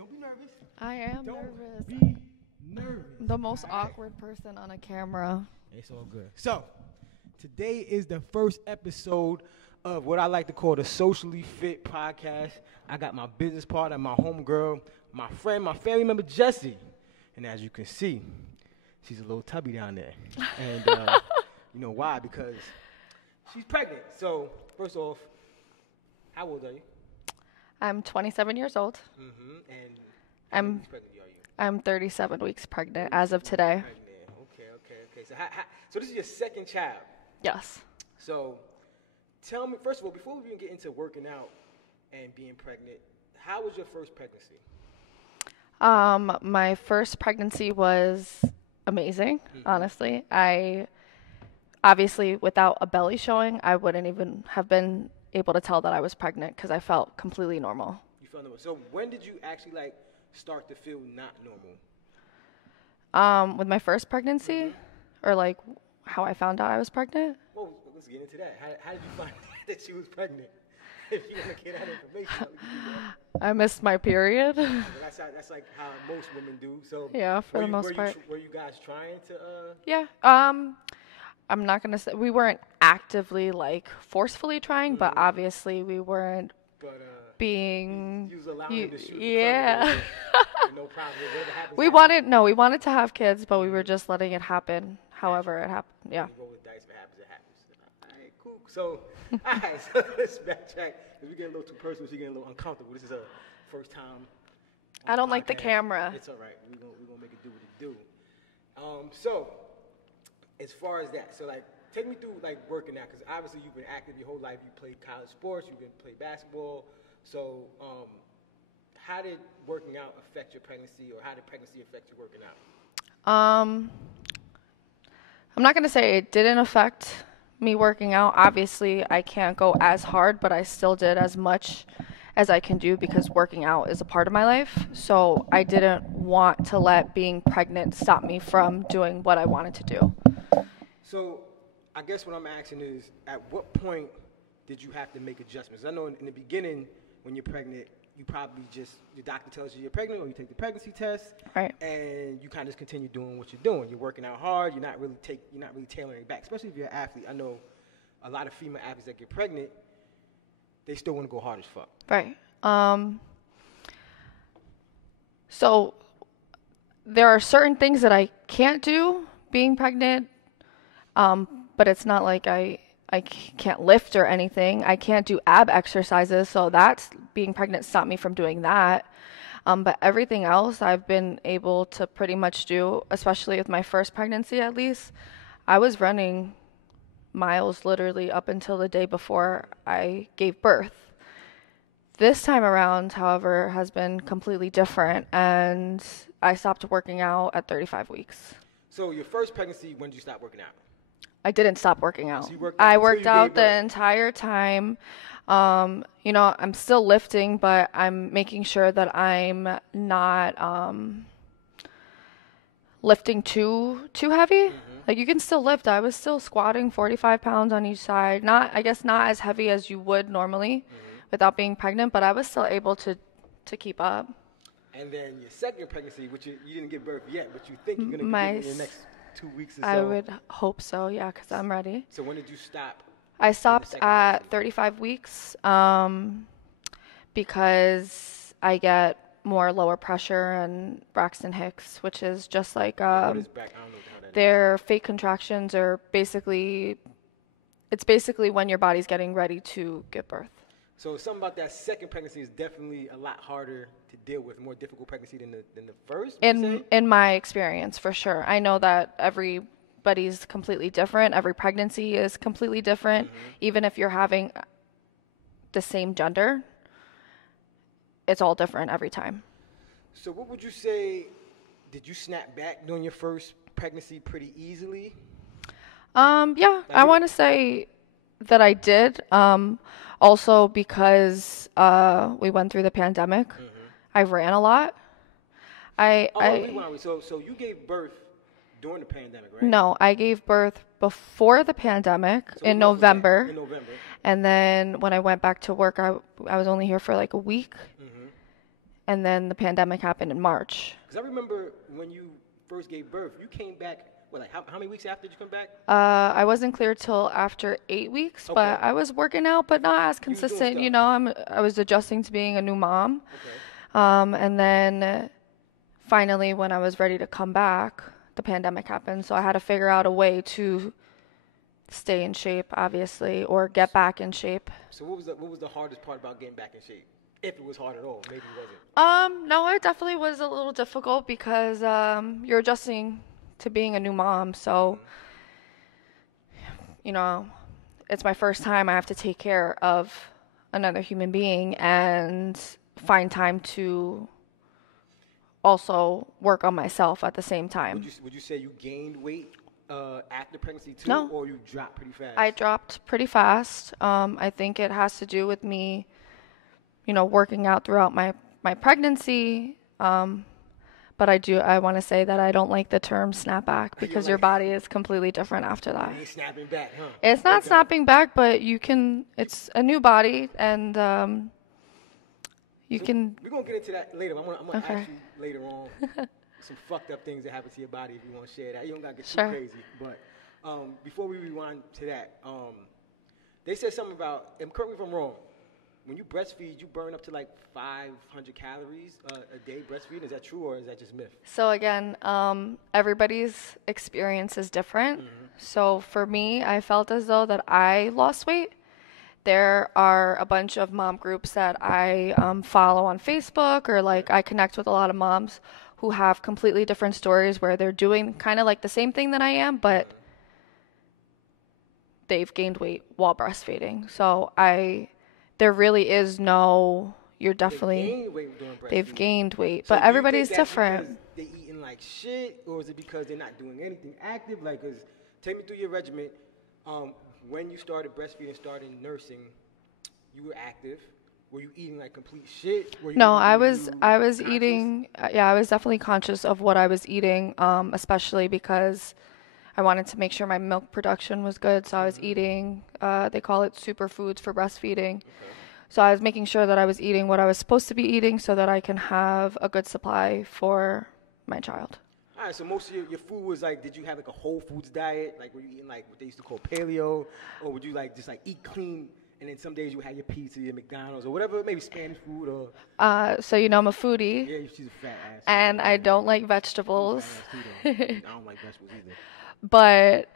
Don't be nervous. I am Don't nervous. be nervous. The most All right. awkward person on a camera. It's all good. So, today is the first episode of what I like to call the Socially Fit Podcast. I got my business partner, my homegirl, my friend, my family member, Jessie. And as you can see, she's a little tubby down there. And you know why? Because she's pregnant. So, first off, how old are you? I'm 27 years old. Mm-hmm. And how many weeks pregnant are you? I'm 37 weeks pregnant as of today. Okay. So this is your second child. Yes. So tell me, first of all, before we even get into working out and being pregnant, how was your first pregnancy? My first pregnancy was amazing, honestly. I obviously, without a belly showing, I wouldn't even have been able to tell that I was pregnant because I felt completely normal. You felt normal. So when did you actually start to feel not normal? With my first pregnancy, or how I found out I was pregnant. Well, let's get into that. How did you find out that she was pregnant? If you want to get that information, I missed my period. That's like how most women do. So yeah, for the most part. Were you guys trying to? Yeah. I'm not gonna say we weren't actively forcefully trying, but obviously we weren't being. You was allowing him to shoot. Yeah. No problem. Whatever happens, we wanted to have kids, but we were just letting it happen. However it happened. Yeah. You roll the dice. If it happens, it happens. All right, cool. So, all right. So let's backtrack because we get a little too personal. She getting a little uncomfortable. This is a first time. I don't like the camera. It's all right. We're gonna make it do what it do. So, as far as that, so take me through working out because obviously you've been active your whole life. You played college sports. You've been played basketball. So, how did working out affect your pregnancy, or how did pregnancy affect you working out? I'm not gonna say it didn't affect me working out. Obviously, I can't go as hard, but I still did as much as I can do because working out is a part of my life. So I didn't want to let being pregnant stop me from doing what I wanted to do. So I guess what I'm asking is, at what point did you have to make adjustments? I know in the beginning, when you're pregnant, you probably your doctor tells you you're pregnant, or you take the pregnancy test, right? And you kind of just continue doing what you're doing. You're working out hard. You're not really tailoring it back, especially if you're an athlete. I know a lot of female athletes that get pregnant, they still want to go hard as fuck. Right. So there are certain things that I can't do being pregnant, but it's not like I can't lift or anything. I can't do ab exercises, so that's being pregnant stopped me from doing that. But everything else I've been able to pretty much do, especially with my first pregnancy at least. I was running miles literally up until the day before I gave birth. This time around, however, has been completely different, and I stopped working out at 35 weeks. So your first pregnancy, when did you stop working out? I didn't stop working out. So I worked out the entire time. I'm still lifting, but I'm making sure that I'm not lifting too heavy. Mm-hmm. You can still lift. I was still squatting 45 pounds on each side. Not as heavy as you would normally without being pregnant, but I was still able to keep up. And then your second pregnancy, which you didn't give birth yet, but you think you're going to give in the next 2 weeks or so. I would hope so, yeah, because I'm ready. So when did you stop? I stopped at 35 weeks because I get more lower pressure and Braxton Hicks, which is just what is I don't know how that their fake contractions are basically when your body's getting ready to give birth. So something about that second pregnancy is definitely a lot harder to deal with, more difficult pregnancy than the first? In my experience, for sure. I know that everybody's completely different. Every pregnancy is completely different. Even if you're having the same gender, it's all different every time. So what would you say, did you snap back during your first pregnancy pretty easily? Yeah, I want to say that I did. Also because we went through the pandemic. I ran a lot. So you gave birth during the pandemic, right? No, I gave birth before the pandemic in November. In November. And then when I went back to work, I was only here for a week. and then the pandemic happened in March. Because I remember when you first gave birth, you came back, how many weeks after did you come back? I wasn't cleared till after 8 weeks, but I was working out, but not as consistent. You know, I was adjusting to being a new mom. And then finally, when I was ready to come back, the pandemic happened. So I had to figure out a way to stay in shape, obviously, or get back in shape. So what was the hardest part about getting back in shape? If it was hard at all, maybe it wasn't. No, it definitely was a little difficult because you're adjusting to being a new mom. So, you know, it's my first time. I have to take care of another human being and find time to also work on myself at the same time. Would you say you gained weight after pregnancy too, No. or you dropped pretty fast? I dropped pretty fast. I think it has to do with me, you know, working out throughout my pregnancy. But I want to say that I don't like the term snapback because your body is completely different after that. It ain't snapping back, huh? It's not snapping back, but it's a new body, and you can. We're going to get into that later. I'm going to ask you later on some fucked up things that happen to your body if you want to share that. You don't got to get too crazy. But before we rewind to that, they said something about, and correct me if I'm wrong, when you breastfeed, you burn up to like 500 calories a day breastfeeding. Is that true, or is that just myth? So again, everybody's experience is different. So for me, I felt as though that I lost weight. There are a bunch of mom groups that I follow on Facebook, or like I connect with a lot of moms who have completely different stories where they're doing kind of like the same thing that I am, but they've gained weight while breastfeeding. So there really is no, you're definitely, they've gained weight, but everybody's different. They eating like shit, or is it because they're not doing anything active? Like, take me through your regimen. When you started breastfeeding, started nursing, you were active. Were you eating like complete shit? No, I was eating. I was definitely conscious of what I was eating, especially because I wanted to make sure my milk production was good. So I was eating, they call it superfoods for breastfeeding. So I was making sure that I was eating what I was supposed to be eating so that I can have a good supply for my child. All right, so most of your food was like, did you have like a whole foods diet? Like, were you eating like what they used to call paleo? Or would you like just like eat clean, and then some days you had your pizza, your McDonald's, or whatever, maybe Spanish food or... So you know I'm a foodie. Yeah, she's a fat ass. And I don't like vegetables. I don't like vegetables either. But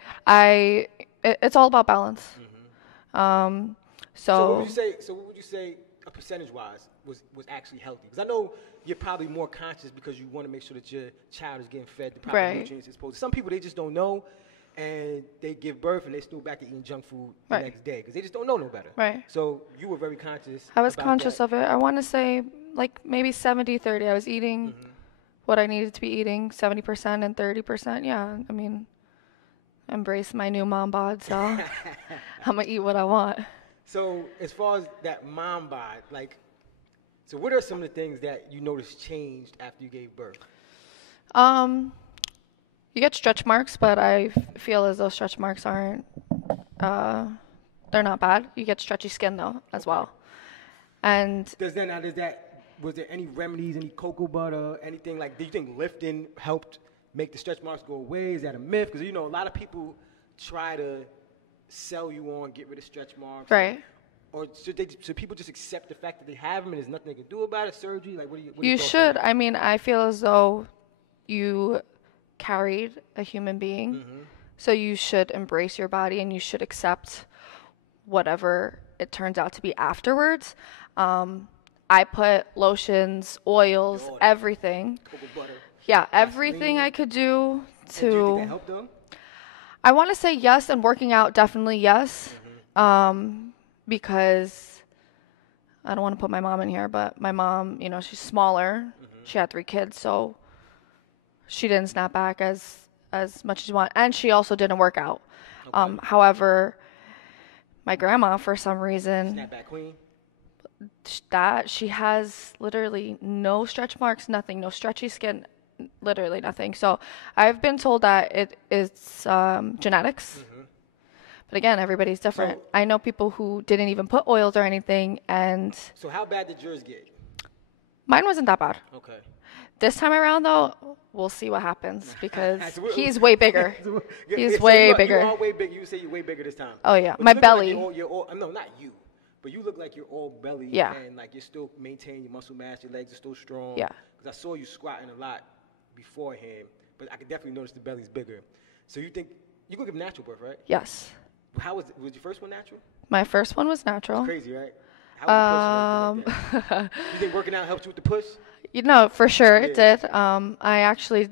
it's all about balance. So what would you say percentage-wise was actually healthy? Because I know you're probably more conscious because you want to make sure that your child is getting fed the proper nutrients it's supposed to. Some people, they just don't know, and they give birth and they still back to eating junk food the next day because they just don't know no better. Right. So you were very conscious. I was conscious of it. I want to say like maybe 70-30. I was eating what I needed to be eating, 70% and 30%. Yeah, I mean, embrace my new mom bod, so I'm going to eat what I want. So as far as that mom bod, like, so what are some of the things that you noticed changed after you gave birth? You get stretch marks, but I feel as though stretch marks aren't, they're not bad. You get stretchy skin though, as well. And was there any remedies, any cocoa butter, anything like, do you think lifting helped make the stretch marks go away? Is that a myth? Because, you know, a lot of people try to sell you on get rid of stretch marks. Right. Or should people just accept the fact that they have them and there's nothing they can do about it? Surgery? Like, what do you You should. I mean, I feel as though you carried a human being. So you should embrace your body and you should accept whatever it turns out to be afterwards. I put lotions, oils, everything. Cocoa butter. Yeah, everything I could do to... Do you think that helped though? I want to say yes, and working out definitely yes. Because I don't want to put my mom in here, but my mom, you know, she's smaller. She had 3 kids, so she didn't snap back as much as you want. And she also didn't work out. However, my grandma, for some reason... Snapback queen? That she has literally no stretch marks, nothing, no stretchy skin, literally nothing. So I've been told that it's genetics. But again, everybody's different. So, I know people who didn't even put oils or anything, and... So how bad did yours get? Mine wasn't that bad. Okay. This time around, though, we'll see what happens because So he's way bigger. He's so way bigger. You are way big. You say you're way bigger this time. Oh, yeah. But My you look belly. Like you're all, no, not you. But you look like you're all belly. Yeah. And like you're still maintaining your muscle mass. Your legs are still strong. Yeah. Because I saw you squatting a lot beforehand. But I could definitely notice the belly's bigger. So you think, you could give natural birth, right? Yes. How was it? Was your first one natural? My first one was natural. It's crazy, right? How was the push? Like that? You think working out helped you with the push? You know, for sure it did. I actually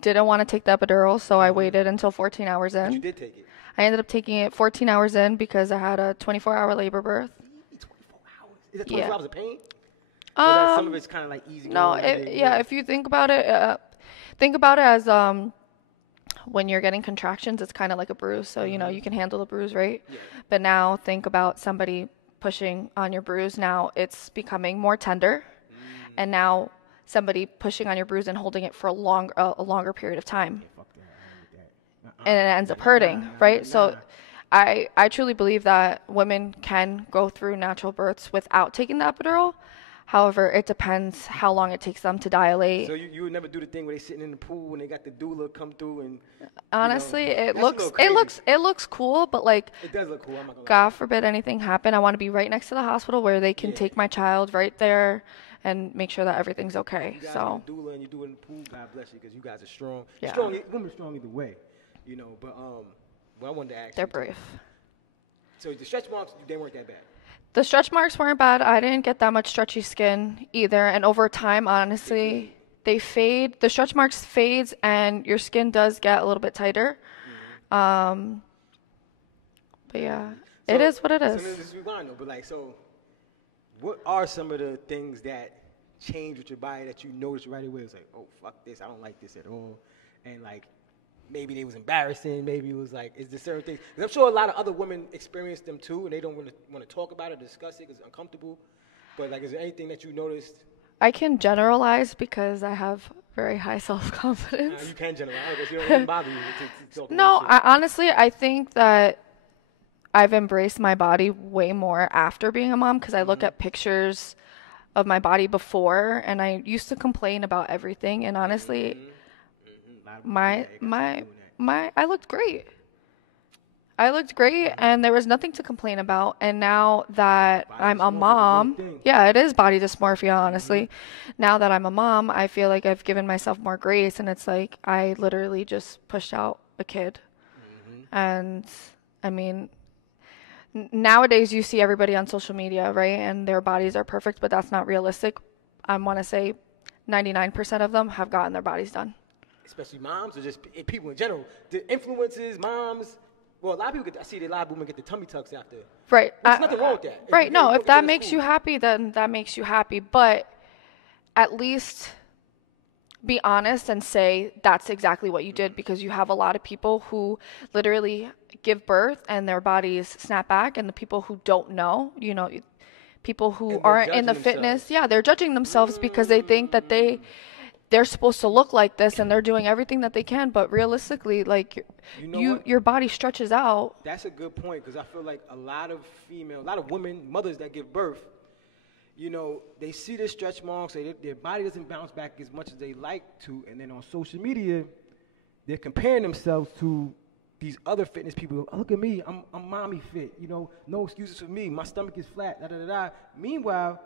didn't want to take the epidural, so I waited until 14 hours in. But you did take it. I ended up taking it 14 hours in because I had a 24-hour labor birth. 24 hours? Is that 24 hours of pain? Or is that some of it's kind of like easy? No, if you think about it as when you're getting contractions, it's kind of like a bruise. So, you know, you can handle the bruise, right? Yeah. But now think about somebody pushing on your bruise. Now it's becoming more tender. And now somebody pushing on your bruise and holding it for a longer period of time. And it ends up hurting, right? So I truly believe that women can go through natural births without taking the epidural. However, it depends how long it takes them to dilate. So you would never do the thing where they sitting in the pool and they got the doula come through and honestly, it looks cool, but like it does look cool. I'm not gonna God forbid anything happen. I want to be right next to the hospital where they can take my child right there and make sure that everything's okay. You guys So do the doula and you do it in the pool. God bless you because you guys are strong. Yeah. Strong, women are strong either way, you know. But what I wanted to ask they're you, brave. So the stretch marks, they weren't that bad. The stretch marks weren't bad. I didn't get that much stretchy skin either. And over time, honestly, they fade. The stretch marks fades and your skin does get a little bit tighter. But yeah, it is what it is. So this is rewind though, but like, so what are some of the things that change with your body that you notice right away? It's like, oh, fuck this. I don't like this at all. And like, maybe they was embarrassing. Maybe it was like, is there certain things? Because I'm sure a lot of other women experience them too, and they don't want to talk about it, discuss it, because it's uncomfortable. But like, is there anything that you noticed? I can generalize because I have very high self-confidence. You can generalize, because it doesn't bother you to talk No, about honestly, I think that I've embraced my body way more after being a mom because I look at pictures of my body before, and I used to complain about everything, and honestly, I looked great. I looked great, and there was nothing to complain about. And now that I'm a mom, yeah, it is body dysmorphia, honestly. Now that I'm a mom, I feel like I've given myself more grace, and it's like I literally just pushed out a kid. And I mean, nowadays you see everybody on social media, right? And their bodies are perfect, but that's not realistic. I want to say 99% of them have gotten their bodies done. Especially moms or just people in general. The influencers, moms. Well, a lot of people a lot of women get the tummy tucks after. Right. There's nothing wrong with that. Right. No, if that makes you happy, then that makes you happy. But at least be honest and say that's exactly what you did, because you have a lot of people who literally give birth and their bodies snap back, and the people who don't know, you know, people who aren't in the fitness, they're judging themselves because they think that they're supposed to look like this and they're doing everything that they can, but realistically, like, your body stretches out. That's a good point, because I feel like a lot of women, mothers that give birth, you know, they see their stretch marks, their body doesn't bounce back as much as they like to, and then on social media, they're comparing themselves to these other fitness people. Oh, look at me, I'm mommy fit, you know, no excuses for me, my stomach is flat, da-da-da-da. Meanwhile,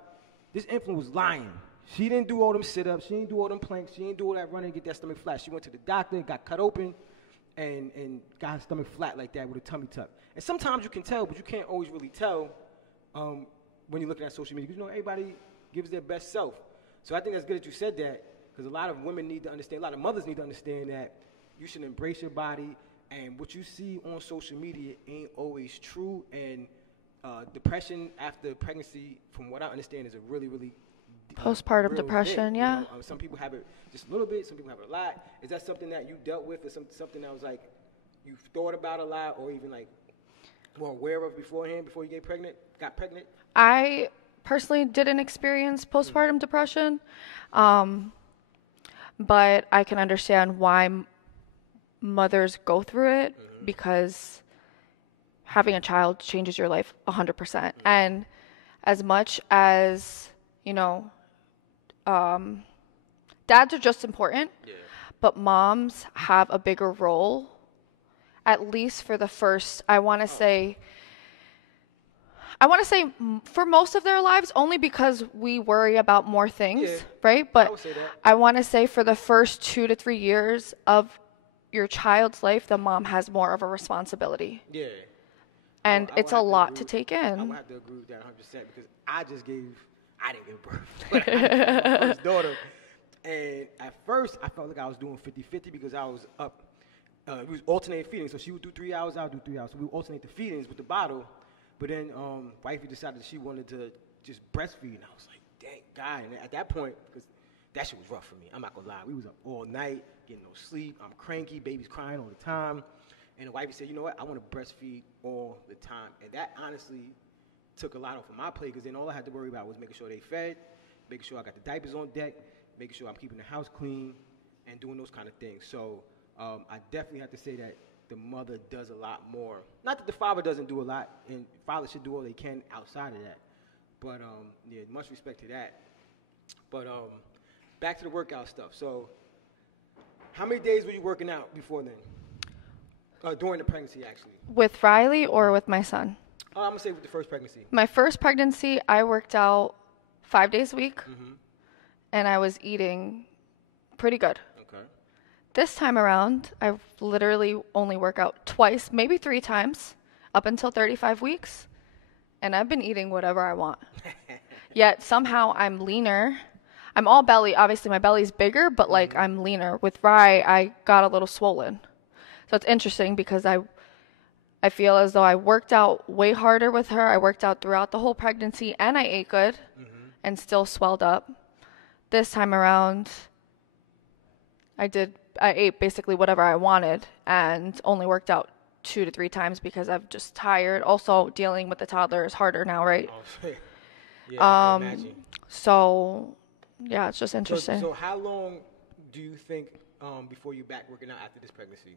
this influencer was lying. She didn't do all them sit-ups. She didn't do all them planks. She didn't do all that running to get that stomach flat. She went to the doctor, got cut open, and got her stomach flat like that with a tummy tuck. And sometimes you can tell, but you can't always really tell when you're looking at social media, because, you know, everybody gives their best self. So I think that's good that you said that, because a lot of women need to understand, a lot of mothers need to understand that you should embrace your body, and what you see on social media ain't always true. And depression after pregnancy, from what I understand, is a really, really postpartum depression, thing. yeah. You know, some people have it just a little bit, some people have it a lot. Is that something that you dealt with, or something that was like you've thought about a lot, or even like more aware of beforehand, before you got pregnant? I personally didn't experience postpartum depression, but I can understand why mothers go through it, because having a child changes your life 100%. And as much as, you know, dads are just important, Yeah. but moms have a bigger role, at least for the first, I want to say for most of their lives, only because we worry about more things, Yeah, right? I But would say that. I want to say for the first 2 to 3 years of your child's life, the mom has more of a responsibility. Yeah. And I it's would a have to lot agree to with- take I in. would have to agree with that 100% because I didn't give birth. But I had my first daughter. And at first, I felt like I was doing 50-50 because I was up. We was alternating feeding. So she would do 3 hours, I would do 3 hours. So we would alternate the feedings with the bottle. But then wifey decided she wanted to just breastfeed. And I was like, dang, God. And at that point, because that shit was rough for me. I'm not going to lie. We was up all night, getting no sleep. I'm cranky. Baby's crying all the time. And the wifey said, you know what? I want to breastfeed all the time. And that honestly took a lot off of my plate because then all I had to worry about was making sure they fed, making sure I got the diapers on deck, making sure I'm keeping the house clean, and doing those kind of things. So I definitely have to say that the mother does a lot more. Not that the father doesn't do a lot, and fathers should do all they can outside of that. But yeah, much respect to that. But back to the workout stuff. So how many days were you working out before then? During the pregnancy, actually. With Riley or with my son? I'm going to say with the first pregnancy. My first pregnancy, I worked out 5 days a week, and I was eating pretty good. Okay. This time around, I literally only work out twice, maybe 3 times, up until 35 weeks, and I've been eating whatever I want. Yet somehow I'm leaner. I'm all belly. Obviously, my belly's bigger, but like I'm leaner. With Rye, I got a little swollen. So it's interesting because I feel as though I worked out way harder with her. I worked out throughout the whole pregnancy, and I ate good and still swelled up. This time around, I ate basically whatever I wanted and only worked out 2 to 3 times because I'm just tired. Also, dealing with the toddler is harder now, right? Oh, shit. Yeah, I can imagine. So, yeah, it's just interesting. So how long do you think before you're back working out after this pregnancy?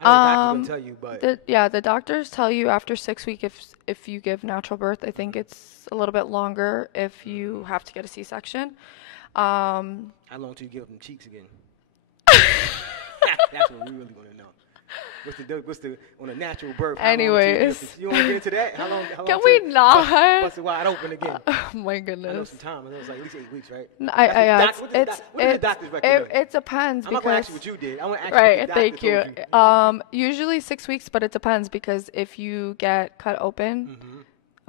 I know the doctor's going to tell you, but... The doctors tell you after 6 weeks if you give natural birth. I think it's a little bit longer if you have to get a C-section. How long till you give up them cheeks again? That's what we really want to know. What's the on a natural birth? Anyways. You want to get into that? How long Can we not? Bust it wide open again. Oh my I know goodness. some time. It was like at least 8 weeks, right? What did the doctors recommend? It depends. I'm not going to ask you what you did. I want to ask right, you what the thank you. doctor told you. Usually 6 weeks, but it depends because if you get cut open,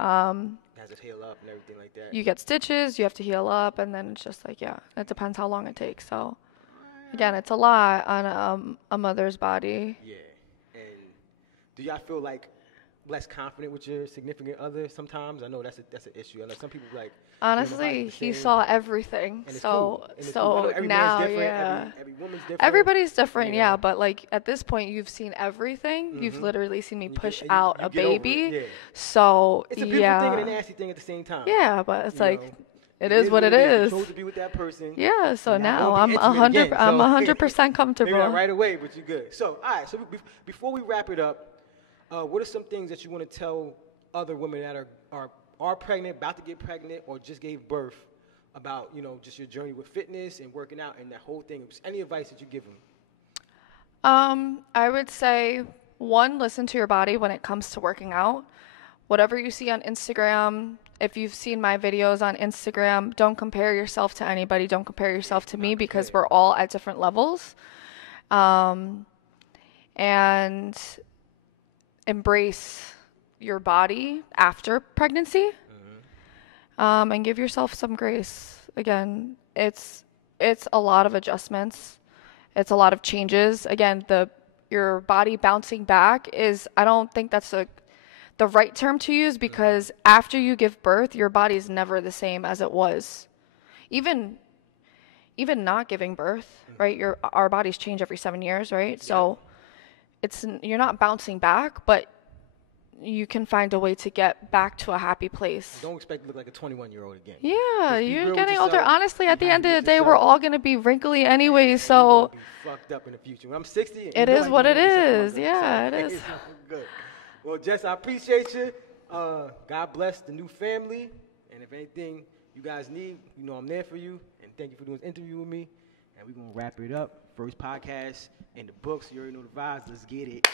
It has to heal up and everything like that. you get stitches, you have to heal up, and then it's just like, yeah, it depends how long it takes. So, again, it's a lot on a mother's body. Yeah. And do y'all feel like less confident with your significant other sometimes? I know that's an issue. I know some people like... Honestly, he saw everything. And it's So, cool. And it's so cool. I know every now, man's different, yeah. every woman's different. Everybody's different, you yeah. know. But like at this point, you've seen everything. You've literally seen me You push get- out you a get over it, baby. yeah. So It's a beautiful yeah, thing and a nasty thing at the same time. yeah. But it's You like know, it is what it is. You chose to be with that person. Yeah. So You're not now gonna I'm be intimate again, I'm so- 100% Maybe comfortable. not right away, but you're good. So, all right. So before we wrap it up, what are some things that you want to tell other women that are pregnant, about to get pregnant, or just gave birth about, just your journey with fitness and working out and that whole thing? Just any advice that you give them? I would say, 1, listen to your body when it comes to working out. Whatever you see on Instagram, if you've seen my videos on Instagram, don't compare yourself to anybody. Don't compare yourself to me because we're all at different levels. And embrace your body after pregnancy. And give yourself some grace. Again, it's a lot of adjustments. It's a lot of changes. Again, your body bouncing back I don't think that's the right term to use because after you give birth, your body's never the same as it was. Even not giving birth, right? Our bodies change every 7 years, right? So you're not bouncing back, but you can find a way to get back to a happy place. Don't expect to look like a 21-year-old again. Yeah, Just be you're real getting with older. yourself. Honestly, at the end of the day, yourself. we're all going to be wrinkly anyway, You're so gonna be fucked up in the future. When I'm 60, it is what it is. Yeah, it is. Good. Well, Jess, I appreciate you. God bless the new family. And if anything, you guys need, you know I'm there for you. And thank you for doing this interview with me. And we're going to wrap it up. First podcast in the books. You already know the vibes. Let's get it.